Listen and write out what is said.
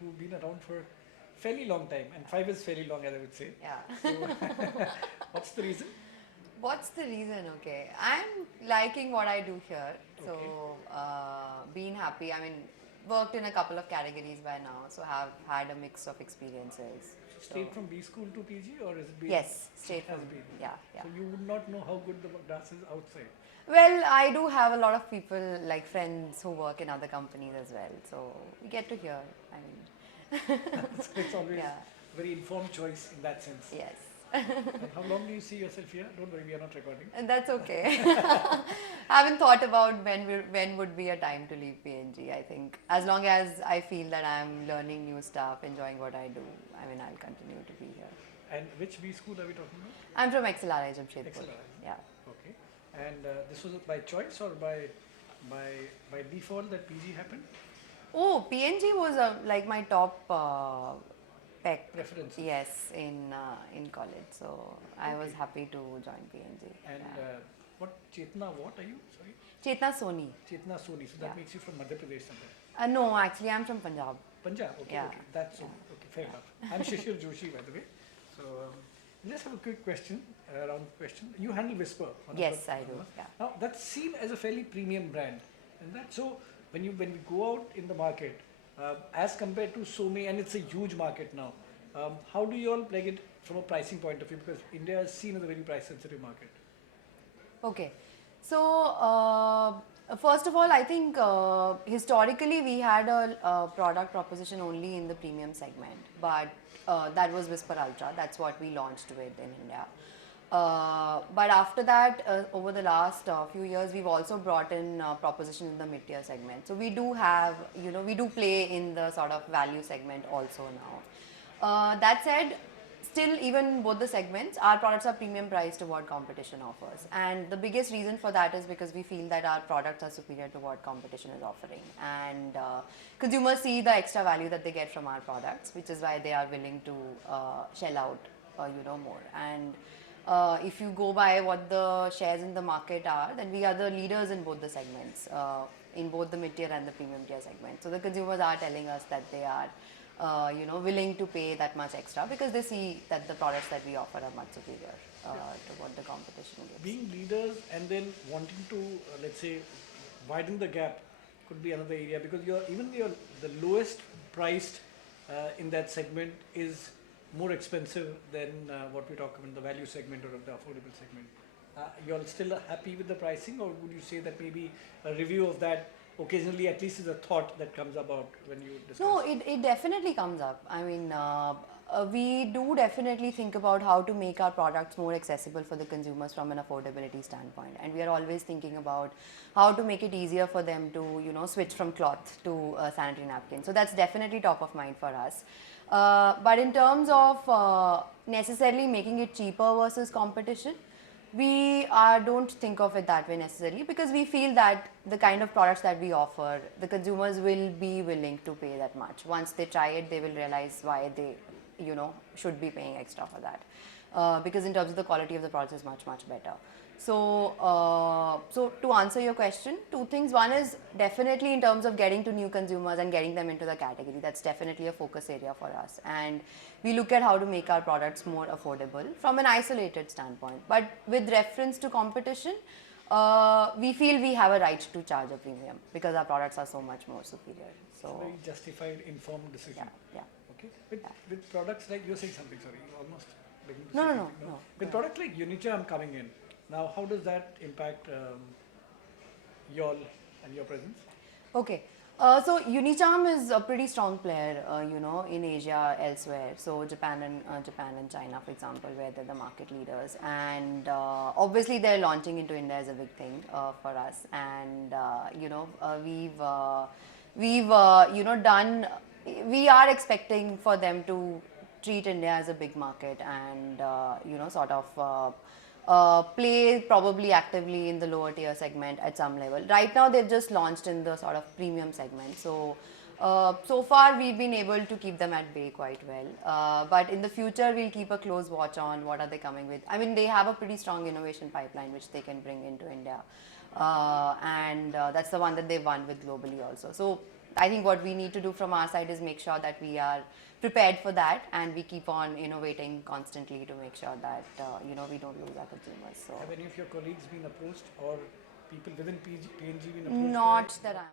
who've been around for fairly long time, and 5 is fairly long, as I would say. Yeah. So, what's the reason? What's the reason? Okay, I'm liking what I do here. Okay. So, being happy. I mean, worked in a couple of categories by now, so have had a mix of experiences. So, Straight from B school to PG, or has it been? yes, It straight from, has been. yeah, yeah. So you would not know how good the grass is outside. Well, I do have a lot of people, like friends, who work in other companies as well. So, we get to hear. I mean, So it's always yeah, a very informed choice in that sense. yes. And how long do you see yourself here? Don't worry, we are not recording. And that's okay. I haven't thought about when would be a time to leave PNG. I think as long as I feel that I'm learning new stuff, enjoying what I do, I mean, I'll continue to be here. And which B school are we talking about? I'm from XLRI Jamshedpur. XLRI. Yeah. Okay. And this was by choice or by default that PG happened? Oh, PNG was like my top pick. Preference. Yes, in college. So I was Okay. happy to join PNG. And Yeah. what Chetna? What are you? Sorry, Chetna Soni. Chetna Soni. So that Yeah. makes you from Madhya Pradesh somewhere. No, actually, I'm from Punjab. Punjab. Okay. Yeah. Okay. That's Yeah. okay. Fair enough. I'm Shishir Joshi, by the way. So I just have a quick question. Round question. You handle Whisper. One of Yes, the- I do. Yeah. Now that's seen as a fairly premium brand, and that so when we go out in the market, as compared to so many, and it's a huge market now. How do you all play it from a pricing point of view? Because India is seen as a very price sensitive market. Okay. So, first of all, I think historically we had a product proposition only in the premium segment, but that was Whisper Ultra. That's what we launched with in India. But after that, over the last few years, we've also brought in proposition in the mid-tier segment. So we do have, we do play in the sort of value segment also now. That said, still even both the segments, our products are premium priced to what competition offers, and the biggest reason for that is because we feel that our products are superior to what competition is offering, and consumers see the extra value that they get from our products, which is why they are willing to shell out more. And if you go by what the shares in the market are, then we are the leaders in both the segments, in both the mid-tier and the premium tier segment. So the consumers are telling us that they are willing to pay that much extra because they see that the products that we offer are much superior to what the competition gives. Being leaders and then wanting to, let's say, widen the gap could be another area, because the lowest priced in that segment is more expensive than what we talk about in the value segment or the affordable segment. You're still happy with the pricing, or would you say that maybe a review of that occasionally at least is a thought that comes about when you discuss? No, it definitely comes up. I mean, we do definitely think about how to make our products more accessible for the consumers from an affordability standpoint, and we are always thinking about how to make it easier for them to switch from cloth to sanitary napkin. So that's definitely top of mind for us. But in terms of necessarily making it cheaper versus competition, we don't think of it that way necessarily, because we feel that the kind of products that we offer, the consumers will be willing to pay that much. Once they try it, they will realize why they should be paying extra for that, because in terms of the quality of the products is much better. So to answer your question, two things. One is definitely in terms of getting to new consumers and getting them into the category. That's definitely a focus area for us, and we look at how to make our products more affordable from an isolated standpoint. But with reference to competition, we feel we have a right to charge a premium because our products are so much more superior. It's So a very justified, informed decision. yeah. Okay. With products like, you're saying something, sorry, you almost beginning to No, say no, no, something, no. With products like Unicharm coming in, now how does that impact y'all and your presence? Okay. So Unicharm is a pretty strong player, in Asia elsewhere. So Japan and China, for example, where they're the market leaders, and obviously they're launching into India is a big thing for us. And we've done. We are expecting for them to treat India as a big market and sort of. Play probably actively in the lower tier segment at some level. Right now, they've just launched in the sort of premium segment. So far we've been able to keep them at bay quite well. But in the future, we'll keep a close watch on what are they coming with. I mean, they have a pretty strong innovation pipeline which they can bring into India, and that's the one that they won with globally also. So I think what we need to do from our side is make sure that we are prepared for that, and we keep on innovating constantly to make sure that we don't lose our consumers. So Have any of your colleagues been approached or people within PNG been approached? not that I'm